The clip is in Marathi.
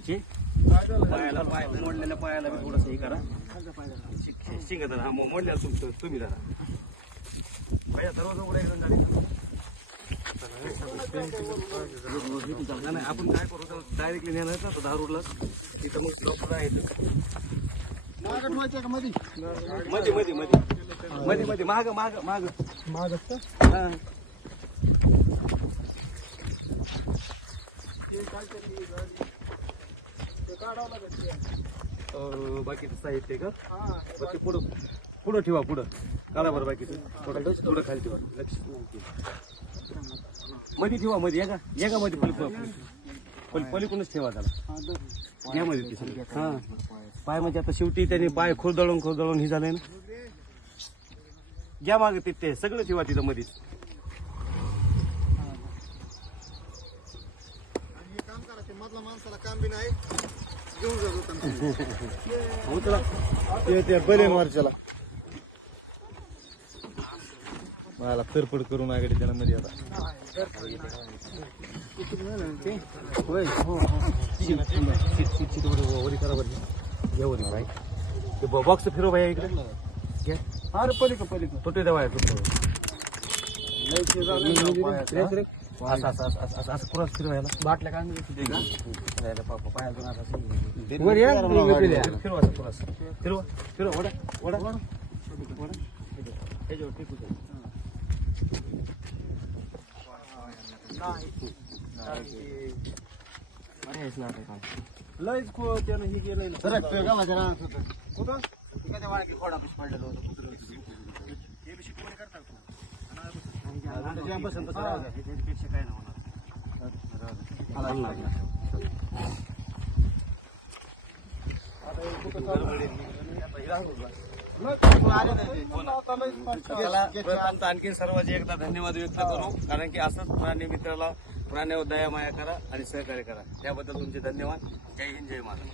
बाकीचे पायाला पाय मोडलेल्या पायाला बी थोडस हे करा शिंग धरा मोडलेला तुम्ही धरा भैया दरवाजा उघडा एकदम नाही आपण काय करू डायरेक्टली नेणार ना तो दारूला तिथं मग लोक आहेत मध्ये मध्ये मध्ये मध्ये मध्ये माग माग माग माग बाकीचं साहित्य का बाकी पुढं पुढं ठेवा पुढं काढा बरं बाकीचं थोडं खाली ठेवा लक्ष मध्ये ठेवा मध्ये एका मध्ये पलीकडूनच ठेवा त्याला घ्या मध्ये हा पाय म्हणजे आता शेवटी त्याने पाय खोदळून हे झालंय ना घ्या मागे ते सगळं ठेवा तिथं मध्येच मधला माणसाला काम बी नाही घेऊन जातो बरे मार्चाला मला तरपड करून आगडी त्याला मध्ये आता वरी करा बरं घ्या वरी बाय ते बॉक्स फिरव भाई इकडे घ्या अरे पलीकडे तुटे दवा असं क्रॉस फिरवायला बाटल्या काय पायातून असं फिरवा असं क्रॉस फिरवा फिरवा वडा वडा वडा ह्याच्यावर टिकू द्या लयच त्यानं हे केलंय कुठं खोडापाशी पडलेलं होतं हे बी शिकवणी करतात त्याच्यापेक्षा काय नाही होणार आणखी सर्वांचे एकदा धन्यवाद व्यक्त करू कारण की असंच प्राणी मित्राला प्राण्यावर दया माया करा आणि सहकार्य करा त्याबद्दल तुमचे धन्यवाद जय हिंद जय महाराज